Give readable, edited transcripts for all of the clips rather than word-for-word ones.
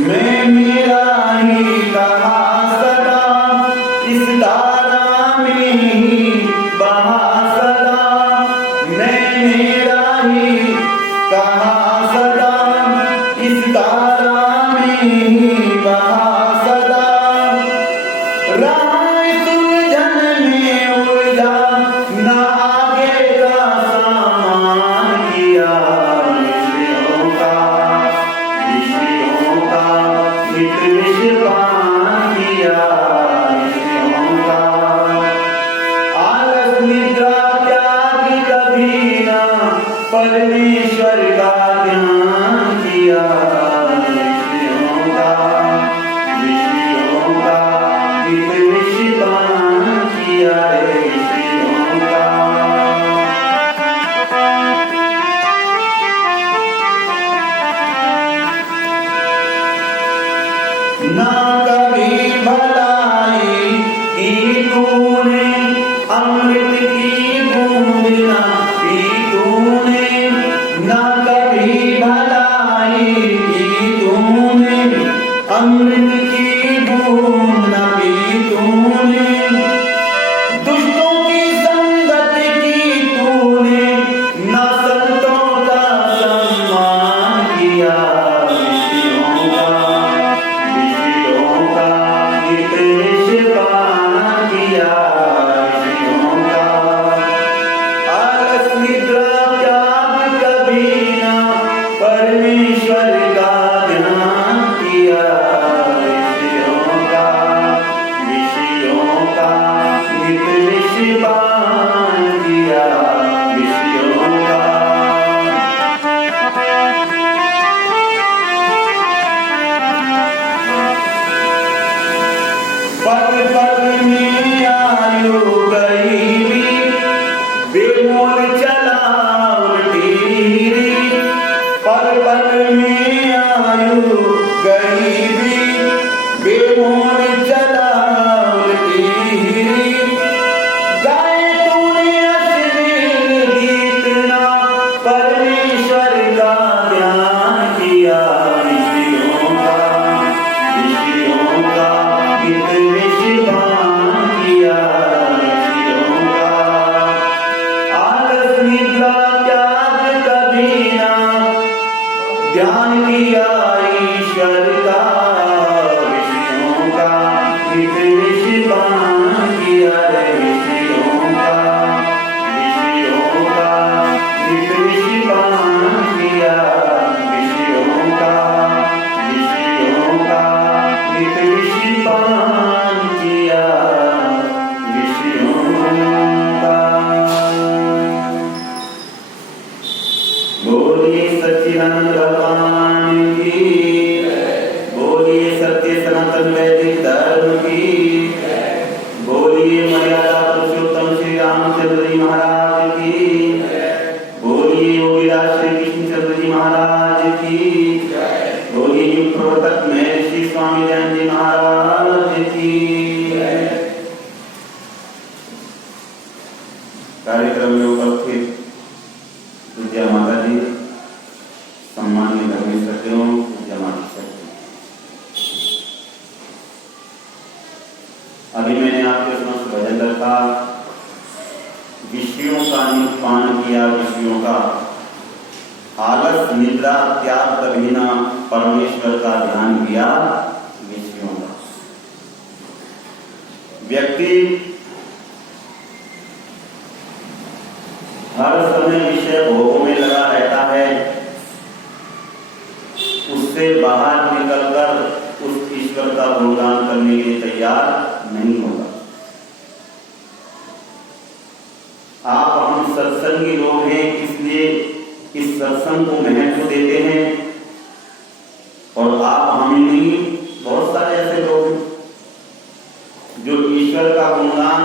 मैं मेरा ही कहा सदा विषपान किया ऋषियों का। आलस निद्रा त्याग कभी ना परमेश्वर का ध्यान किया ऋषियों का। हित विषपान किया ऋषियों का। ना कभी भलाई की तूने अमृत की बूंद ना पी तूने। ना कभी भलाई की तूने अमृत की बूंद ना पी तूने। दुष्टों की संगत की तूने ना संतों का सम्मान किया ऋषियों का। हित विषपान किया ऋषियों का। आलस निद्रा त्याग कभी ना परमेश्वर का ध्यान किया ऋषियों का। हित विषपान किया ऋषियों का। पल पल में आयु गरीबी बेमोल चला उल्टी। पल पल में आयु गरीबी बेमोल चला उल्टी। गाए तूने अश्लील गीत ना परमेश्वर का ध्यान किया ऋषियों का। हित विषपान किया ऋषियों का। आलस निद्रा त्याग कभी ना ध्यान किया ईश्वर का ऋषियों का। हित विषपान किया ऋषियों का। हित विषपान किया ऋषियों का। हित विषपान किया ऋषियों का। बोलिए सच्चिदानंद भगवान की। बोलिए सत्य सनातन वैदिक धर्म की। बोलिए मर्यादा पुरुषोत्तम श्री रामचंद्र जी महाराज की। बोलिए योगीराज श्री कृष्णचंद्र जी महाराज की। बोलिए युग प्रवर्तक महर्षि स्वामी जैन जी महाराज की। कार्यक्रम में उपस्थित पूज्य माता जी, सम्मानीय धर्मी सज्जनों, पूज्य माता जी, अभी मैंने आपके समक्ष भजन रखा, विषयों का निपान किया विषयों का। आलस निद्रा त्याग कभी ना परमेश्वर का ध्यान किया विषयों का। व्यक्ति हर समय विषय भोगों में लगा रहता है, उससे बाहर निकलकर उस ईश्वर का गुणगान करने के लिए तैयार नहीं होगा। आप हम सत्संगी लोग हैं, इसलिए इस सत्संग को महत्व देते हैं। और आप हम ही नहीं, बहुत सारे ऐसे लोग हैं जो ईश्वर का गुणगान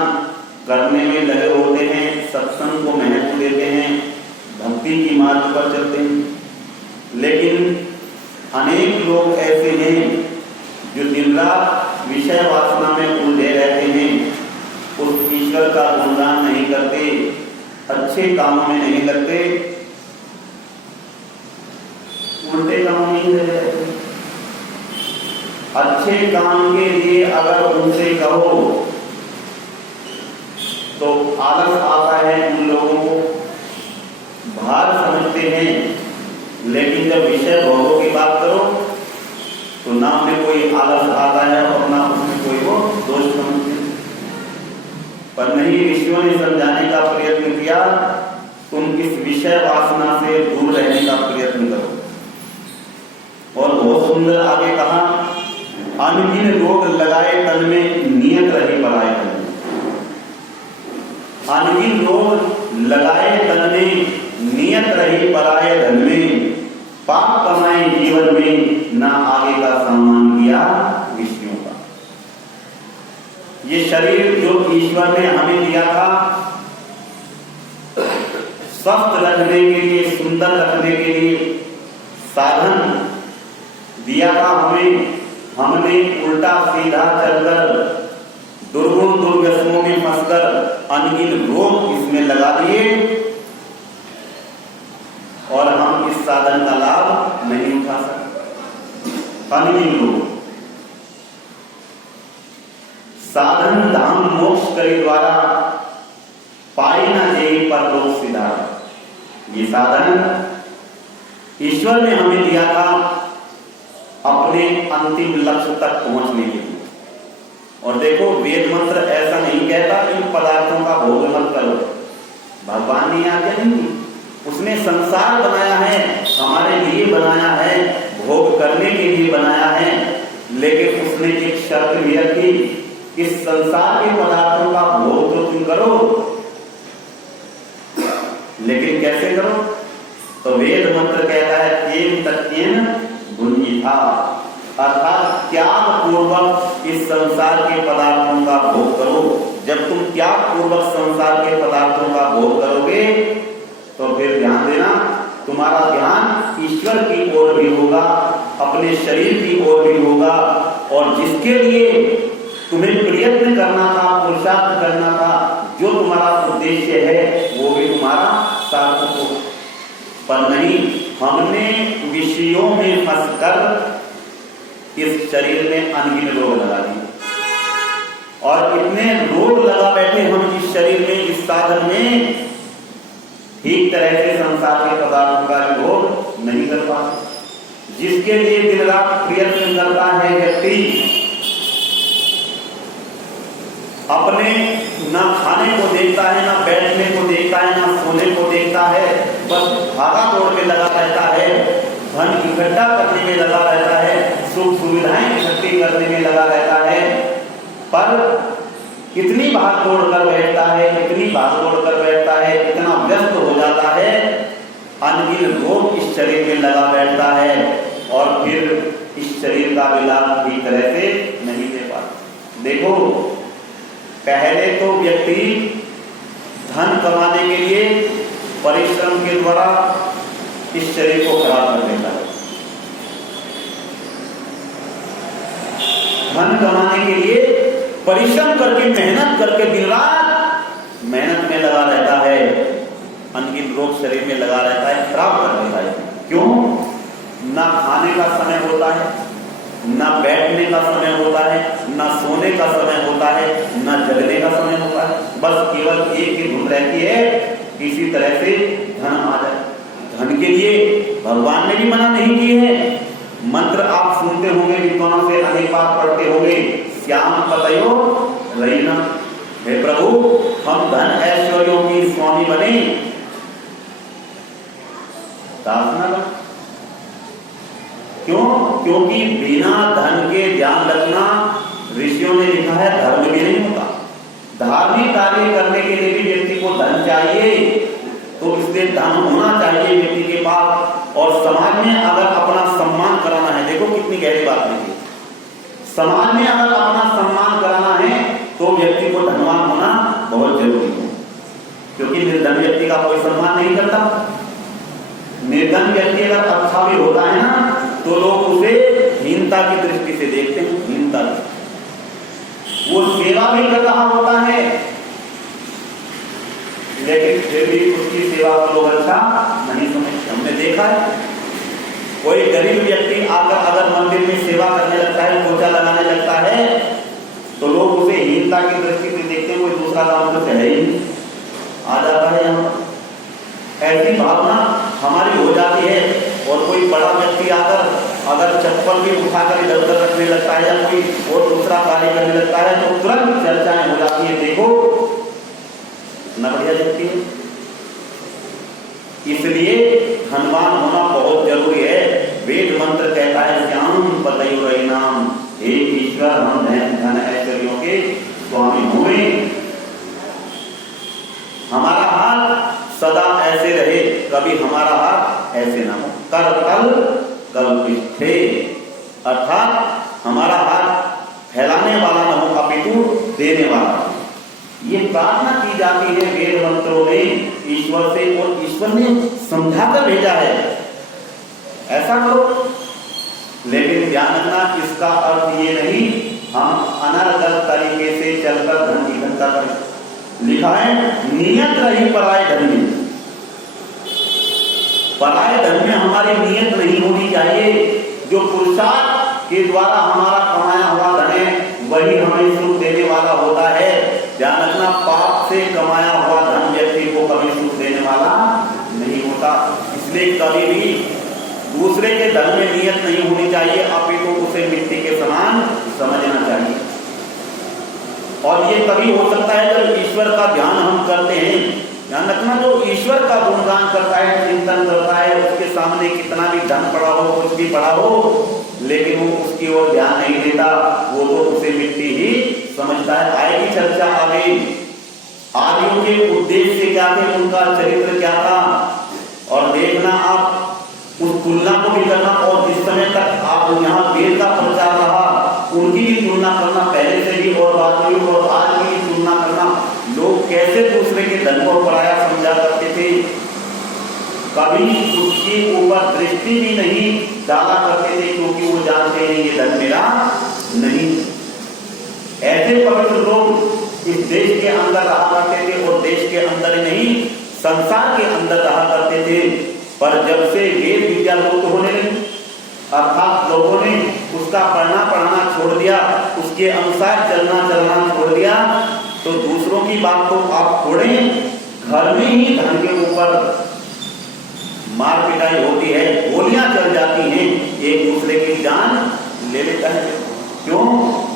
करने में लगे होते हैं, सत्संग को महत्व देते हैं, भक्ति की मार्ग पर चलते हैं। लेकिन अनेक लोग ऐसे हैं जो दिन रात विषय वासना में उलझे रहते हैं, उस ईश्वर का गुणगान नहीं करते, अच्छे कामों में नहीं करते, उल्टे कामों में ही रहते। अच्छे काम के लिए अगर उनसे कहो तो आलस आता है, उन लोगों को भार समझते हैं। लेकिन जब विषय भोगों की बात करो तो ना में कोई आलस आता है और ना उसमें कोई वो दोष समझते हैं। पर नहीं, ऋषियों ने समझाने का प्रयत्न किया, तुम इस विषय वासना से दूर रहने का प्रयत्न करो। और बहुत सुंदर आगे कहा, अनगिन रोग लगाए तन में, नियत रही पराए धन में। अनगिन रोग लगाए तन में, नियत रही पराए धन में। पाप कमाए जीवन में, ना आगे का सम्मान किया विष्णु का। ये शरीर जो ईश्वर ने हमें दिया था, स्वस्थ रखने के लिए, सुंदर रखने के लिए साधन दिया था हमें, हमने उल्टा सीधा चलकर दुर्गुण दुर्व्यसनों में फंसकर अनगिन रोग इसमें लगा दिए और हम इस साधन का लाभ नहीं उठा सकते। अनगिन रोग साधन धाम मोक्ष करे द्वारा, पाई न जेहि परलोक सिधारा। ये साधन ईश्वर ने हमें दिया था अपने अंतिम लक्ष्य तक पहुंचने के लिए। और देखो, वेद मंत्र ऐसा नहीं कहता इन पदार्थों का भोग मत करो। भगवान ने आज्ञा नहीं दी, उसने संसार बनाया है, हमारे लिए बनाया है, भोग करने के लिए बनाया है, लेकिन उसने एक शर्त भी रखी, इस संसार के पदार्थों का भोग तो तुम करो, लेकिन कैसे करो? तो वेद मंत्र कहता है केन तत्केन भुंजिथा, अर्थात त्याग पूर्वक इस संसार के पदार्थों का भोग करो। जब तुम त्याग पूर्वक संसार के पदार्थों का भोग करोगे तो फिर ध्यान देना, तुम्हारा ध्यान ईश्वर की ओर भी होगा, अपने शरीर की ओर भी होगा, और जिसके लिए तुम्हें प्रयत्न करना था, पुरुषार्थ करना था, जो तुम्हारा उद्देश्य है, वो भी तुम्हारा सार्थक हो। पर नहीं, हमने विषयों में फंसकर इस शरीर में अनगिन रोग लगा दिए, और इतने रोग लगा बैठे हम इस शरीर में, इस साधन में, ठीक तरह से संसार के पदार्थों का भोग नहीं कर पाते। जिसके लिए दिन रात प्रयत्न करता है व्यक्ति, अपने ना खाने को देखता है, ना बैठने को देखता है, ना सोने को देखता है, बस भागा दौड़ में लगा रहता है, धन इकट्ठा करने में लगा रहता है, सुख सुविधाएं इकट्ठी करने में लगा रहता है, पर इतनी भाग दौड़ कर बैठता है, इतनी भाग दौड़ कर बैठता है, इतना व्यस्त हो जाता है, अनगिन रोग इस शरीर में लगा बैठता है, और फिर इस शरीर का भी लाभ ठीक तरह से नहीं दे पाता। देखो, पहले तो व्यक्ति धन कमाने के लिए परिश्रम के द्वारा इस शरीर को खराब कर देता है। धन कमाने के लिए परिश्रम करके, मेहनत करके, दिन रात मेहनत में लगा रहता है, अनगिन रोग शरीर में लगा रहता है, खराब कर देता है। क्यों? ना खाने का समय होता है, ना बैठने का समय होता है, ना सोने का समय होता है, ना जगने का समय होता है, बस केवल एक ही धुन रहती है, किसी तरह से धन आ जाए। धन के लिए भगवान ने भी मना नहीं किए हैं। मंत्र आप सुनते होंगे, विद्वानों से अनेक बार पढ़ते होंगे, श्याम पतयो रहीना, हे प्रभु हम धन ऐश्वर्यों की स्वामी बने, दासना। क्यों? क्योंकि बिना धन के ध्यान रखना, ऋषियों ने लिखा है, धर्म भी नहीं होता। धार्मिक कार्य करने के लिए भी व्यक्ति को धन चाहिए, तो इसलिए धन होना चाहिए व्यक्ति के पास। और समाज में अगर अपना सम्मान कराना है, देखो कितनी गहरी बात है, समाज में अगर अपना सम्मान कराना है तो व्यक्ति को धनवान होना बहुत जरूरी है, क्योंकि निर्धन व्यक्ति का कोई सम्मान नहीं करता। निर्धन व्यक्ति अगर अच्छा भी होता है ना, तो लोग उसे हीनता की दृष्टि से देखते हैं, हीनता। वो सेवा भी कर रहा होता है, लेकिन फिर भी उसकी सेवा को लोग अच्छा नहीं समझते। हमने देखा है, कोई गरीब व्यक्ति आकर अगर मंदिर में सेवा करने लगता है, पोछा लगाने लगता है, तो लोग उसे हीनता की दृष्टि से देखते हैं, कोई दूसरा काम तो है ही नहीं, आ जाता है यहाँ। ऐसी भावना हमारी हो जाती है। और कोई बड़ा व्यक्ति आकर अगर चप्पल भी उठाकर इधर उधर रखने लगता है, या कोई और दूसरा कार्य करने लगता है, तो तुरंत चर्चाएं हो जाती है, देखो कितना बढ़िया व्यक्ति है। इसलिए धनवान होना बहुत जरूरी है। वेद मंत्र कहता है, श्याम पतयो रहीनाम, हे ईश्वर हम धन ऐश्वर्यों के स्वामी हुए। हमारा हाथ सदा ऐसे रहे, कभी हमारा हाथ ऐसे ना हो। कर कल कल्पिष्ठे, अर्थात हमारा हाथ फैलाने वाला न हो, अपितु देने वाला। ये प्रार्थना की जाती है वेद मंत्रों में ईश्वर से, और ईश्वर ने समझाकर भेजा है ऐसा करो। लेकिन ध्यान रखना, इसका अर्थ ये नहीं हम अनर्गल तरीके से चलकर धन इकट्ठा करें। लिखा है नियत रही पराये धन में। पराये धन में हमारी नियत नहीं होनी चाहिए। जो पुरुषार्थ के द्वारा हमारा कमाया हुआ धन है वही हमें सुख देने वाला होता है। ध्यान रखना, पाप से कमाया हुआ धन व्यक्ति को कभी सुख देने वाला नहीं होता। इसलिए कभी भी दूसरे के धन में नियत नहीं होनी चाहिए, अपितु उसे मिट्टी के समान समझना चाहिए। और ये तभी हो सकता है जब ईश्वर का ध्यान हम करते हैं। ध्यान रखना, जो ईश्वर का गुणगान करता है, चिंतन करता है, उसके सामने कितना भी धन पड़ा हो, कुछ भी पड़ा हो, लेकिन वो उसकी ओर ध्यान नहीं देता, वो तो उसे मिट्टी ही समझता है। आएगी चर्चा आगे आदियों के उद्देश्य क्या थे, उनका चरित्र क्या था, और देखना आप उस तुलना को भी करना। और जिस समय तक आप यहाँ वेद का प्रचार रहा उनकी भी तुलना करना, पहले से भी और बाद में, और आज की भी तुलना करना। लोग कैसे दूसरे के धन को पराया समझा करते थे, कभी उसके ऊपर दृष्टि भी नहीं डाला करते थे, क्योंकि वो जानते हैं ये धन मेरा नहीं। ऐसे पवित्र लोग इस देश के अंदर रहा करते थे, और देश के अंदर ही नहीं संसार के अंदर रहा करते थे। पर जब से वेद विद्या लुप्त होने लगी, अर्थात लोगों ने उसका पढ़ना पढ़ाना छोड़ दिया, उसके अनुसार चलना चलना छोड़ दिया, तो दूसरों की बात तो आप छोड़ें, घर में ही धन के ऊपर मार पिटाई होती है, गोलियां चल जाती हैं, एक दूसरे की जान ले लेता है। क्यों?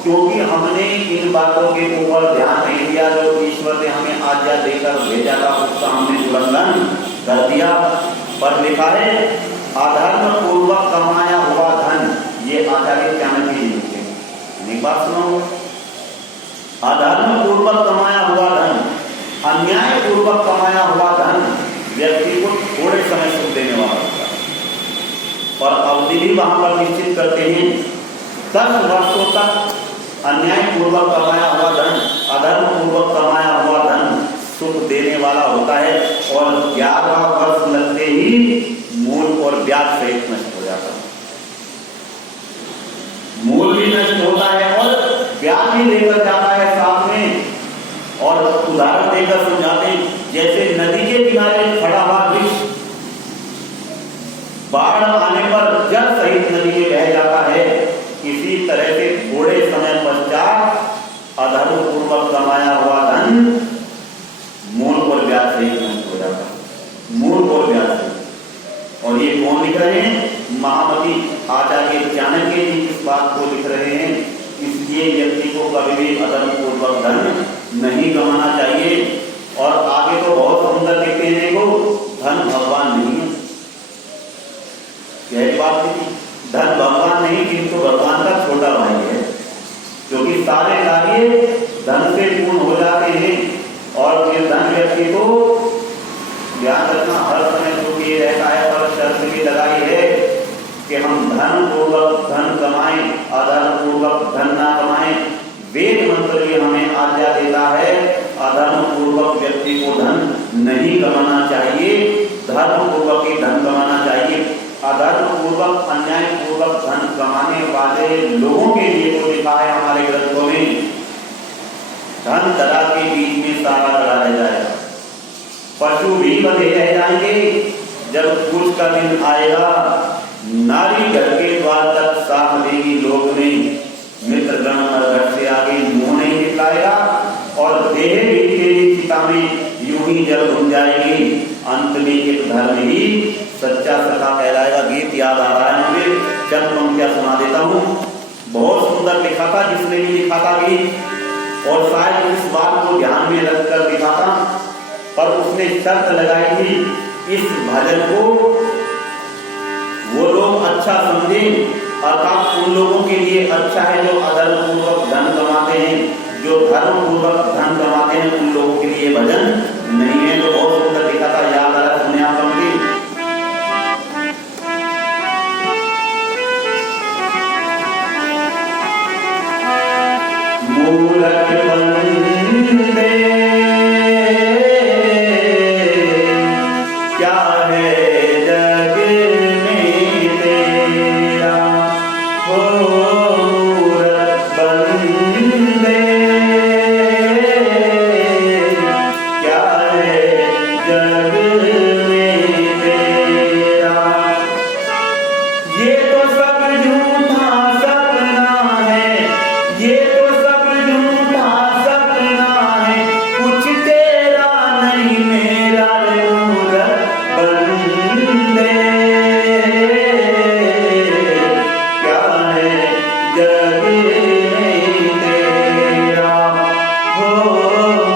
क्योंकि हमने इन बातों के ऊपर ध्यान नहीं दिया जो ईश्वर ने हमें आज्ञा देकर भेजा था, उसका हमने उल्लंघन कर दिया। पर लिखा है अधर्म पूर्वक कमाया हुआ धन, ये आचार्य चाणक्य जी लिखते हैं। एक बात सुनो, अधर्म पूर्वक कमाया हुआ धन, अन्याय पूर्वक कमाया हुआ धन व्यक्ति को थोड़े समय सुख देने वाला होता है। और अवधि भी वहां पर निश्चित करते हैं 10 वर्षों तक अन्याय पूर्वक कमाया हुआ धन, अधर्म पूर्वक कमाया हुआ धन सुख देने वाला होता है। और 11 वर्ष लगते ही मूल और ब्याज सहित नष्ट हो जाता है। मूल भी नष्ट होता है और ब्याज भी लेकर जाता है साथ में। और उदाहरण देकर समझाते हैं, जैसे नदी के किनारे खड़ा हुआ वृक्ष बाढ़ आने पर जल सहित नदी में बह जाता है, इसी तरह से थोड़े समय पश्चात अधर्म पूर्वक कमाया हुआ धन मूल और ब्याज सहित नष्ट हो जाता है। मूल और ब्याज सहित। और ये कौन लिख रहे हैं? महामती आचार्य चाणक्य जी इस बात को लिख रहे हैं। इसलिए व्यक्ति को कभी भी अधर्म पूर्वक धन नहीं कमाना चाहिए। और आगे तो बहुत सुंदर लिखते हैं, देखो धन भगवान नहीं है। यही बात थी, धन भगवान नहीं किंतु भगवान का छोटा भाई है, क्योंकि सारे कार्य धन से पूर्ण हो जाते हैं। और फिर धन व्यक्ति को ध्यान रखना हर समय जो कि रहता है, पर शर्त भी लगाई है कि हम धन पूर्वक धन कमाएं, अधर्म पूर्वक धन ना कमाएं। वेद मंत्र भी हमें आज्ञा देता है अधर्म पूर्वक व्यक्ति को धन नहीं कमाना चाहिए, धर्म पूर्वक ही धन कमाना चाहिए। अधर्म पूर्वक अन्याय पूर्वक धन कमाने वाले लोगों के लिए तो लिखा है हमारे ग्रंथों में, धन धरा के बीच में सारा धरा रह जाएगा, पशु भी बंधे रह जाएंगे। जब कुछ का दिन आएगा, नारी घर के द्वार तक साथ देगी लोग नहीं, मित्र गण घर से आगे मुंह नहीं दिखाएगा, और देह भी तेरी चिता में यूं ही जल घुल जाएगी। अंत में एक धर्म ही सच्चा सखा कहलाएगा। गीत याद आ रहा है मुझे, चंद पंक्तियां सुना देता हूँ। बहुत सुंदर लिखा था जिसने भी लिखा था गीत, और शायद इस बात को ध्यान में रखकर लिखा था, पर उसने शर्त लगाई थी इस भजन को वो लोग अच्छा समझें, अर्थात उन लोगों के लिए अच्छा है जो अधर्म पूर्वक धन कमाते हैं, जो धर्म पूर्वक धन कमाते हैं उन लोगों के लिए भजन नहीं है। तो बहुत सुंदर लिखा था, याद आया सुने आप पंक्ति। मूरख बंदे क्या है जग में तेरा, हो मूरख बंदे क्या है जग में तेरा। ये तो सब झूठा सपना है, ये तो सब झूठा सपना है, कुछ तेरा नहीं मेरा रे मूरख बंदे क्या है जग में तेरा, हो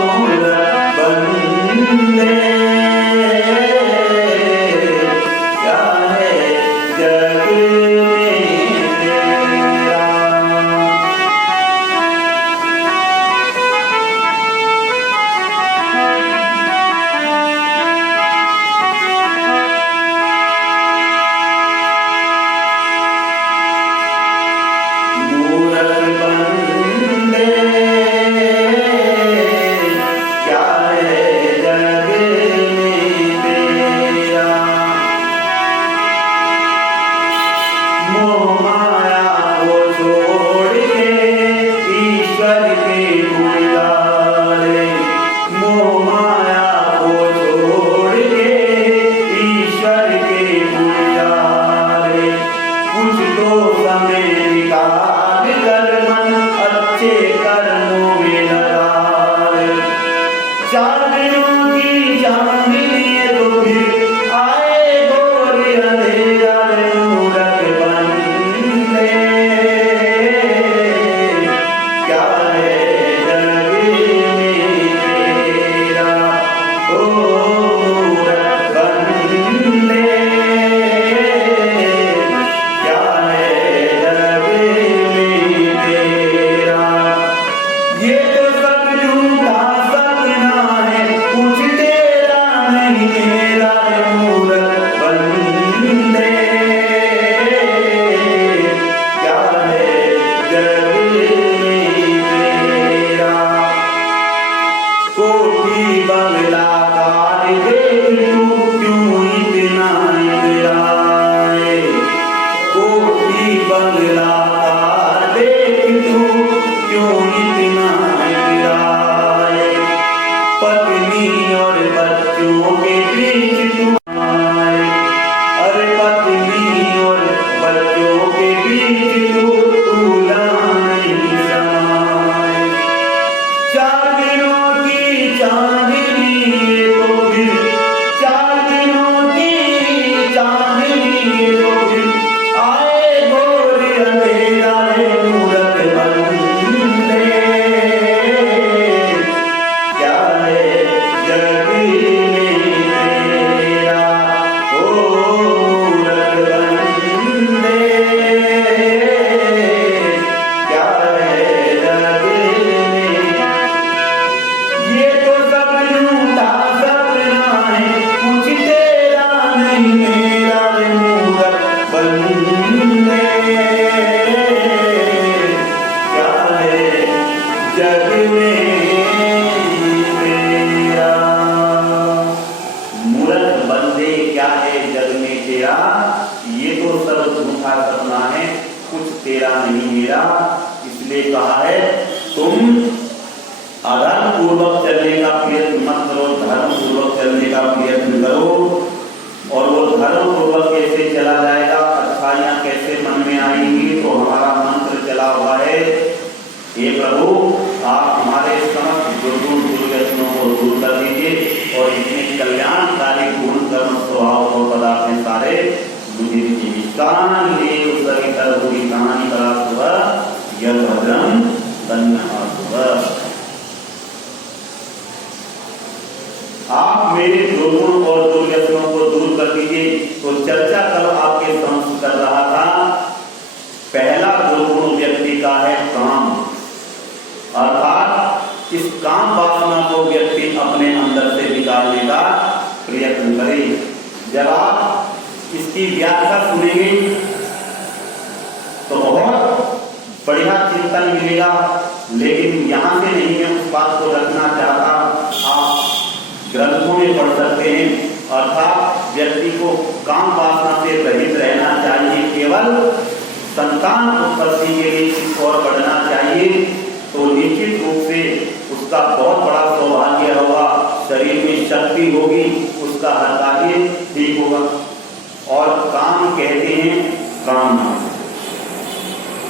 मूरख बंदे क्या है जग में तेरा। मूरख बंदे क्या है जग में तेरा। मोह माया को छोड़ के ईश्वर के गुण गाए, मोह माया को छोड़ के ईश्वर के गुण गाए। कुछ तो समय निकाल कर मन अच्छे कर्मों में लगाए। चांदनों की चांदनी तो फिर आए घोर अंधेरा रे मूरख बंदे क्या है जग में तेरा, ओ मूरख बंदे क्या है जग में तेरा। ये तो सब झूठा सपना है, कुछ तेरा नहीं मेरा रे मूरख बंदे क्या है जग में तेरा। कोठी बंगला कार देख तू क्यों इतना इतराए, कोठी बंगला कार देख तू क्यों इतना इतराए। पत्नी और बच्चों के बीच तू आए, अरे पत्नी और बच्चों के बीच तू नहीं समाए। चांदनों की चांदनी तो फिर, चांदनों की चांदनी तो फिर आए घोर अंधेरा रे मूरख बंदे क्या है जग में तेरा, ओ मूरख बंदे क्या है जग में। ये तो सब झूठा सपना है, कुछ तेरा नहीं मेरा रे मूरख बंदे क्या है जग में तेरा। मूरख बंदे क्या है जग में तेरा, ये तो सब झूठा सपना है, कुछ तेरा नहीं मेरा। इसलिए कहा है तुम अधर्म पूर्वक चलने का प्रयत्न मत करो, धर्म पूर्वक चलने का प्रयत्न करो। और वो धर्म पूर्वक कैसे चला जाएगा, अच्छाइयाँ कैसे मन में आएंगी, तो हमारा मंत्र चला हुआ है, हे प्रभु आप हमारे समस्त दुर्गुण दुर्व्यसनों को दूर कर दीजिए और इतने कल्याणकारी गुण कर्म स्वभाव और पदार्थ में सारे मुझे जीविकान ले उसकी तरह पूरी कहानी करा सुबह यह भद्रम तन्हा सुबह। आप मेरे दुर्गुण और दुर्व्यसनों को दूर कर दीजिए। तो चर्चा कल आपके समक्ष कर रहा था काम वासना को व्यक्ति अपने अंदर से निकालने का प्रयत्न करे। जब आप इसकी व्याख्या सुनेंगे तो बहुत बढ़िया चिंतन मिलेगा, लेकिन यहाँ से नहीं मैं उस बात को रखना चाहता। आप ग्रंथों में पढ़ सकते हैं, अर्थात व्यक्ति को काम वासना से रहित रहना चाहिए, केवल संतान उत्पत्ति के लिए इस ओर बढ़ना चाहिए, तो निश्चित रूप से उसका बहुत बड़ा सौभाग्य होगा, शरीर में शक्ति होगी, उसका हर कार्य ठीक होगा। और काम कहते हैं कामना।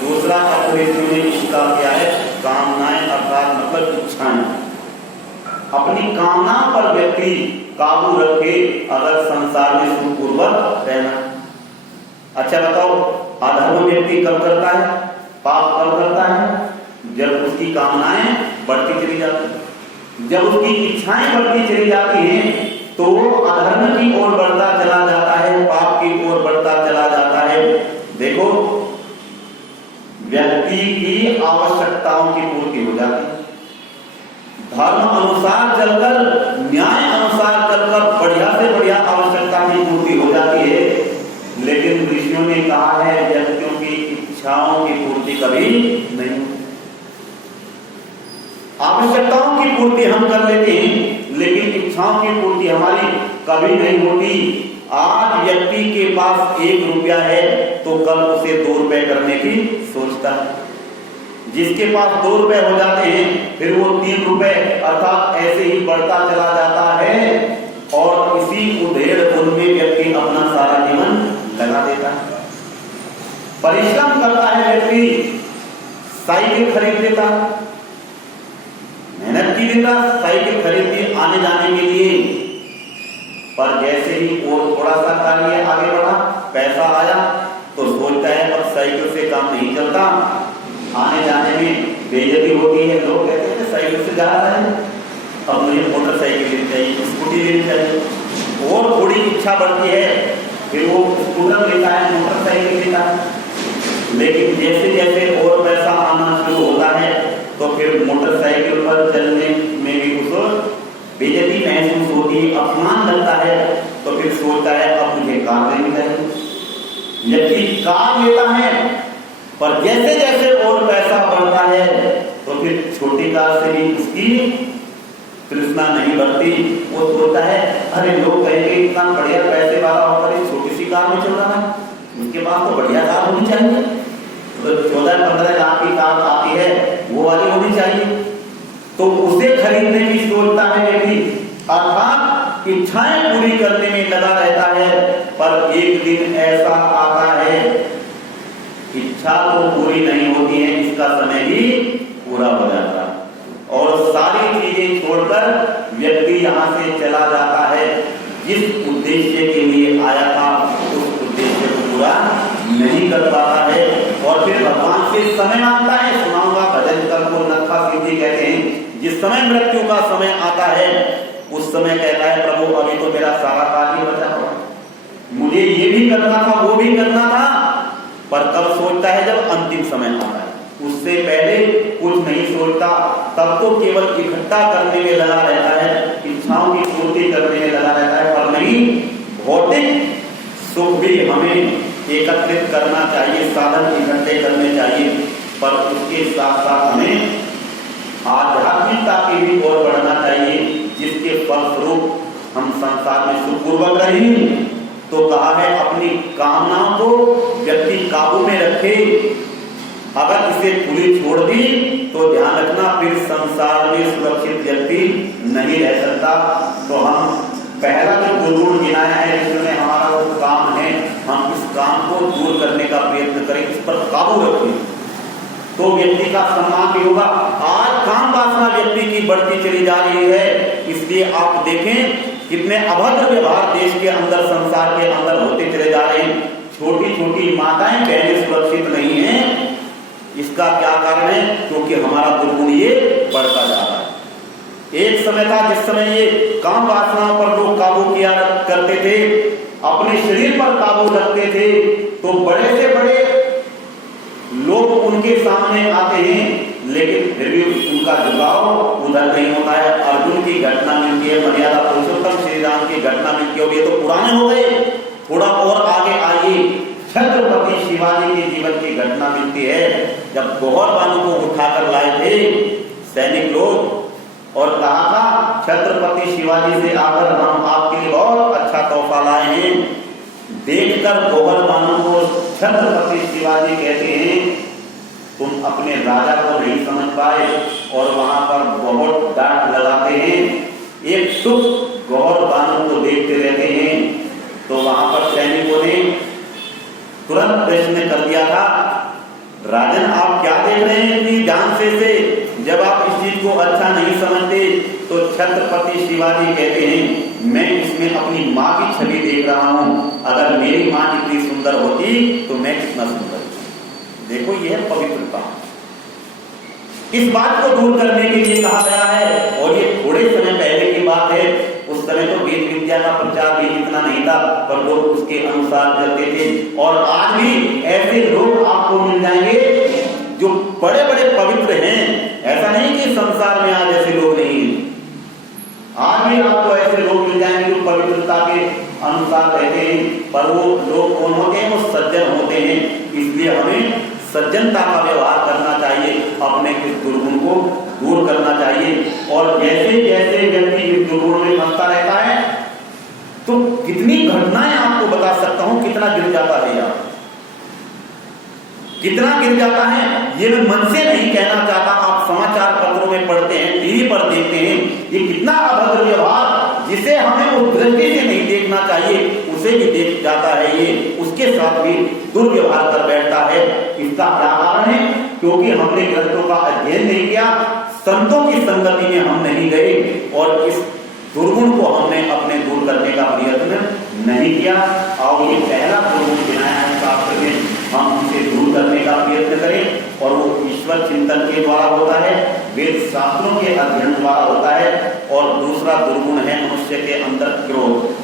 दूसरा अर्थ में इसका क्या है? कामनाएं अर्थात मतलब इच्छाएं। अपनी कामना पर व्यक्ति काबू रखे अगर संसार में सुखपूर्वक रहना। अच्छा बताओ, अधर्म व्यक्ति कब करता है, पाप कब करता है? जब उसकी कामनाएं बढ़ती चली जाती, जब उसकी इच्छाएं बढ़ती चली जाती हैं तो अधर्म की ओर बढ़ता चला जाता है, पाप की ओर बढ़ता चला जाता है। देखो, व्यक्ति की आवश्यकताओं की पूर्ति हो जाती है, धर्म अनुसार चलकर, न्याय अनुसार चलकर बढ़िया से बढ़िया आवश्यकता की पूर्ति हो जाती है। लेकिन ऋषियों ने कहा है व्यक्तियों की इच्छाओं की पूर्ति कभी नहीं होती। आवश्यकताओं की पूर्ति हम कर लेते हैं, लेकिन इच्छाओं की पूर्ति हमारी कभी नहीं होती। आज व्यक्ति के पास 1 रुपया है तो कल उसे 2 रुपए करने की सोचता है। जिसके पास 2 रुपए हो जाते हैं फिर वो 3 रुपए, अर्थात ऐसे ही बढ़ता चला जाता है, और इसी उधेड़-बुन में व्यक्ति अपना सारा जीवन लगा देता है। परिश्रम करता है व्यक्ति, साइकिल खरीद लेता, मेहनत की देता, साइकिल खरीदती आने जाने के लिए, पर जैसे ही और थोड़ा सा कार्य आगे बढ़ा, पैसा आया तो सोचता है अब साइकिल से काम नहीं चलता, आने जाने में बेइज्जती होती है, लोग कहते हैं साइकिल से जा रहा है, अब मुझे मोटरसाइकिल लेनी चाहिए, स्कूटी लेनी चाहिए, और थोड़ी इच्छा बढ़ती है फिर वो स्कूटर लेता है, मोटरसाइकिल लेता है। लेकिन जैसे जैसे और पैसा आना शुरू होता है तो फिर मोटरसाइकिल पर चलने में भी उसको बेइज्जती महसूस होती है, अपमान लगता है, तो फिर सोचता है अब मुझे कार लेनी चाहिए। व्यक्ति कार लेता है, पर जैसे जैसे और पैसा बढ़ता है तो फिर छोटी कार से भी उसकी तृष्णा नहीं बढ़ती। वो सोचता है अरे लोग कहेंगे इतना बढ़िया पैसे वाला होकर छोटी सी कार में चल रहा है, उसके पास तो बढ़िया कार होनी चाहिए, तो 14-15 लाख की कार आती है वो वाली होनी चाहिए, तो उसे खरीदने की सोचता है व्यक्ति, अर्थात इच्छाएं पूरी करने में लगा रहता है। पर एक दिन ऐसा आता है इच्छा तो पूरी नहीं होती है, इसका समय भी पूरा हो जाता है और सारी चीजें छोड़कर व्यक्ति यहाँ से चला जाता है। जिस उद्देश्य के लिए आया था उस उद्देश्य को पूरा नहीं कर पाता है और फिर भगवान से समय मांगता है। सुनाऊंगा भजन कर को नखा सिद्धि कहते हैं। जिस समय मृत्यु का समय आता है उस समय कहता है प्रभु अभी तो मेरा सारा कार्य बचा हुआ, मुझे ये भी करना था वो भी करना था, पर तब सोचता है जब अंतिम समय आता है, उससे पहले कुछ नहीं सोचता। तब तो केवल इकट्ठा करने में लगा रहता है, इच्छाओं की पूर्ति करने में लगा रहता है, पर नहीं, भौतिक सुख भी हमें एकत्रित करना चाहिए, साधन इकट्ठे करने चाहिए, पर उसके साथ साथ हमें आध्यात्मिकता की भी ओर बढ़ना चाहिए, जिसके फलस्वरूप हम संसार में सुखपूर्वक रहें। तो कहा है अपनी कामनाओं को व्यक्ति काबू में रखे। अगर इसे खुली छोड़ दी तो ध्यान रखना फिर संसार में सुरक्षित व्यक्ति नहीं रह सकता। तो हम पहला जो दुर्गुण गिनाया है जिसमें हमारा वो काम है, हम इस काम को दूर करने का प्रयत्न करें, इस पर काबू रखें, तो व्यक्ति का सम्मान भी होगा। आज काम वासना व्यक्ति की बढ़ती चली जा रही है, इसलिए आप देखें कितने अभद्र व्यवहार देश के अंदर, संसार के अंदर होते चले जा रहे हैं। छोटी छोटी माताएं बहनें सुरक्षित नहीं हैं। इसका क्या कारण है? क्योंकि हमारा दुर्गुण ये बढ़ता जा रहा है। एक समय था जिस समय ये काम वासनाओं पर लोग काबू किया करते थे, अपने शरीर पर काबू रखते थे, तो बड़े से बड़े लोग उनके सामने आते हैं, लेकिन फिर भी उनका झुकाव उधर नहीं होता है। अर्जुन की घटना मिलती है, मर्यादा पुरुषोत्तम श्री राम की घटना मिलती है, और ये तो पुराने हो गए। थोड़ा और आगे आइए, छत्रपति शिवाजी के जीवन की घटना मिलती है, जब गौहर बानू को उठाकर लाए थे सैनिक लोग और कहा था छत्रपति शिवाजी से आकर हम आपके लिए बहुत अच्छा तोहफा लाए हैं। देखकर गौहर बानू को छत्रपति शिवाजी कहते हैं तुम अपने राजा को नहीं समझ पाए, और वहां पर बहुत डांट लगाते हैं। एक सुख गौहर बानू को देखते रहते हैं, तो वहां पर सैनिकों ने तुरंत प्रश्न कर दिया था, राजन आप क्या देख रहे हैं इतनी जान से जब आप इस चीज को अच्छा नहीं समझते। तो छत्रपति शिवाजी कहते हैं मैं इसमें अपनी माँ की छवि देख रहा हूँ, अगर मेरी माँ इतनी सुंदर होती तो मैं कितना सुंदर। देखो यह है पवित्रता। इस बात को दूर करने के लिए कहा गया है, और ये थोड़े समय पहले की बात है। उस समय तो वेद विद्या का प्रचार भी इतना नहीं था, पर लोग उसके अनुसार चलते थे। और आज भी ऐसे लोग आपको मिल जाएंगे जो बड़े बड़े पवित्र हैं। ऐसा नहीं कि संसार में आज ऐसे लोग नहीं हैं, आज भी आपको ऐसे लोग मिल जाएंगे जो पवित्रता के अनुसार रहते हैं, पर वो लोग कौन होते हैं? वो सज्जन होते हैं। इसलिए हमें सज्जनता का व्यवहार करना चाहिए, अपने इस दुर्गुण को दूर करना चाहिए। और जैसे जैसे व्यक्ति इस दुर्गुण में फंसता रहता है, तो कितनी घटनाएं आपको बता सकता हूं, कितना गिर जाता है यार, कितना गिर जाता है। ये मैं मन से नहीं कहना चाहता, आप समाचार पत्रों में पढ़ते हैं, टीवी पर देखते हैं, ये कितना अभद्र व्यवहार जिसे हमें उस दृष्टि से नहीं देखना चाहिए, उसे भी देख जाता है, ये उसके साथ भी दुर्व्यवहार कर बैठता है। इसका क्या कारण है? क्योंकि हमने ग्रंथों का अध्ययन नहीं किया, संतों की संगति में हम नहीं गए, और इस दुर्गुण को हमने अपने दूर करने का प्रयत्न नहीं किया। और ये पहला दुर्गुण गिनाया है शास्त्र में, हम इसे दूर करने का प्रयत्न करें, और वो ईश्वर चिंतन के द्वारा होता है, वेद शास्त्रों के अध्ययन द्वारा होता है। और दूसरा दुर्गुण है मनुष्य के अंदर क्रोध,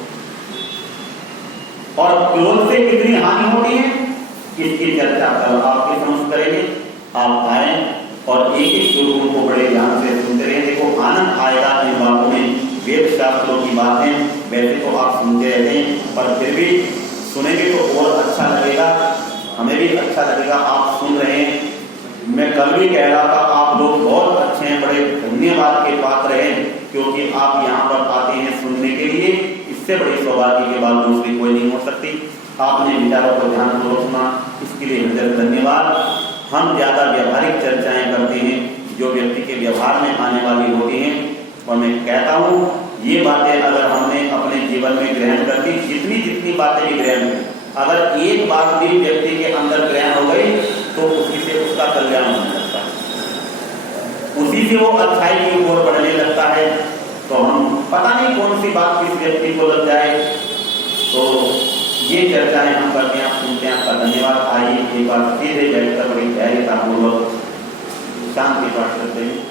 और क्रोध से कितनी हानि होती है इसकी चर्चा कल आपके समझ करेंगे। आप आए और एक एक दुर्गुण को बड़े ध्यान से सुनते रहे, देखो आनंद आएगा इन बातों में। वेद शास्त्रों की बातें वैसे तो आप सुनते रहते हैं, पर फिर भी सुनेंगे तो और अच्छा लगेगा, हमें भी अच्छा लगेगा। आप सुन रहे हैं, मैं कल भी कह रहा था आप लोग बहुत अच्छे हैं, बड़े धन्यवाद के पात्र हैं, क्योंकि आप यहाँ पर आते हैं सुनने के लिए। इससे बड़ी सौभाग्य के बाद दूसरी कोई नहीं हो सकती। आपने विचारों को ध्यानपूर्वक सुना, इसके लिए हृदय धन्यवाद। हम ज्यादा व्यवहारिक चर्चाएं करते हैं जो व्यक्ति के व्यवहार में आने वाली होती हैं, और मैं कहता हूँ ये बातें अगर हमने अपने जीवन में ग्रहण कर दी, जितनी जितनी बातें भी ग्रहण करें, अगर एक बात भी व्यक्ति के अंदर ग्रहण हो गई तो उसी से उसका कल्याण होने लगता है, उसी से वो अच्छाई की ओर बढ़ने लगता है। तो हम पता नहीं कौन सी बात किस व्यक्ति को लग जाए। तो ये चर्चाएं हम करते हैं, सुनते हैं। आपका धन्यवाद। आइए एक बार सीधे बैठकर बड़ी धैर्यतापूर्वक शांति पाठ करते हैं।